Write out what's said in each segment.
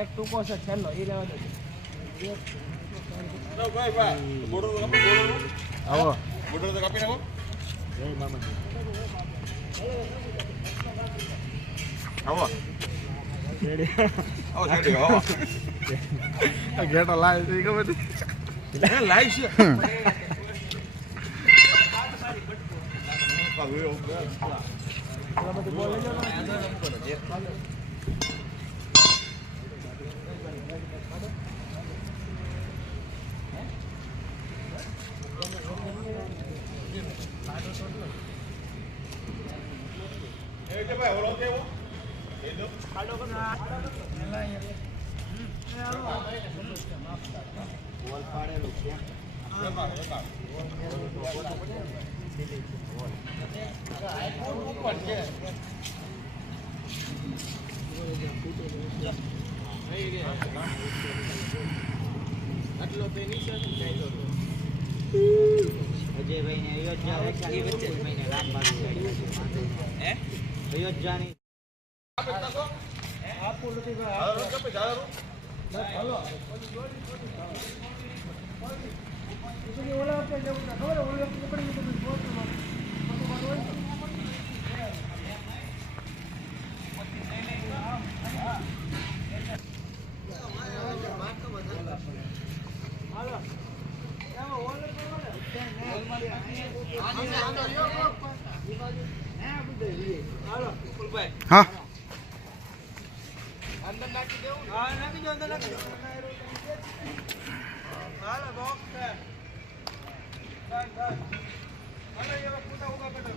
એક ટૂંકો છે છેલ્લો એ લેવા દે. આવો બોર્ડર તો કાપી નાખો. જય મામા આવો રેડી આવો રેડી આવો ગેટો લાઈવ છે ખબર છે હે લાઈવ છે અજયભાઈ ને અયોધ્યાની હા અંદર નાખી દેવું. હા નાખી દો અંદર નાખી દો. હાલો બોક્સ છે. Done done. હાલો એવા પૂટા ઉભા કરો.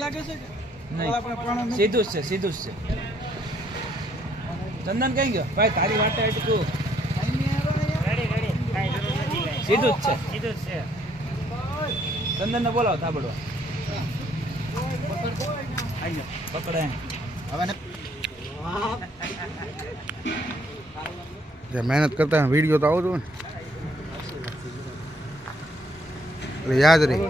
લાગે છે સીધું જ છે સીધું જ છે. ચંદન કઈ ગયો ભાઈ તારી વાટે અટકું સીધું જ છે. ચંદન ને બોલાવો થાબડવા પકડે જે મહેનત કરતા વિડીયો તો આવતો ને એટલે યાદ રહી.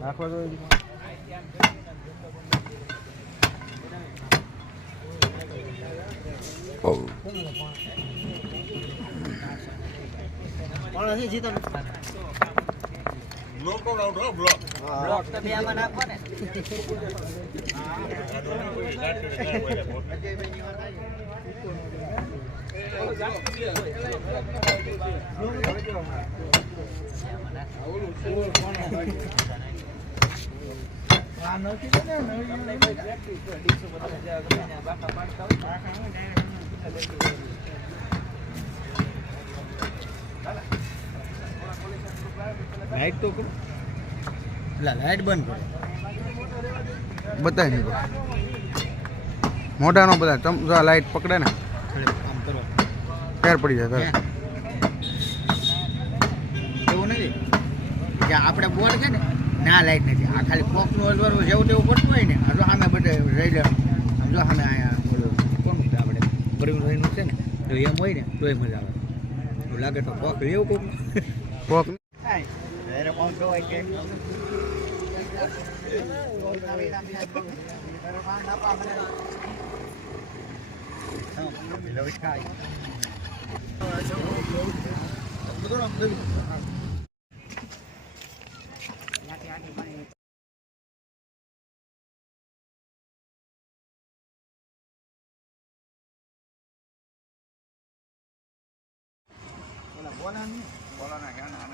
નાખવા દો. કોણ હશે જીતન બ્લોક આઉટ હો બ્લોક બ્લોક તો બે આમાં નાખો ને. આ નથી ને નવી પ્રેક્ટિસ તો 150 બાકા પાડતા લાઈટ તો કરો. લાઈટ બંધ કરો. બતાય નહીં મોઢાનો બધા ચમચા લાઈટ પકડે ને આમ કરો ફેર પડી જાય. એવું નથી કે આપણે બોલ છે ને ના લાઈટ નથી. આ ખાલી કોકનું અજવાળું જેવું તેવું પડતું હોય ને જો સામે બધે રહી જાય. આમ જો સામે અહીંયા બોલું કોનું છે આપણે પ્રવીણભાઈનું છે ને તો એમ હોય ને તોય મજા આવે. એવું લાગે તો કોક એવું કોક કોક ઓલા નહીં ઓલાના હેના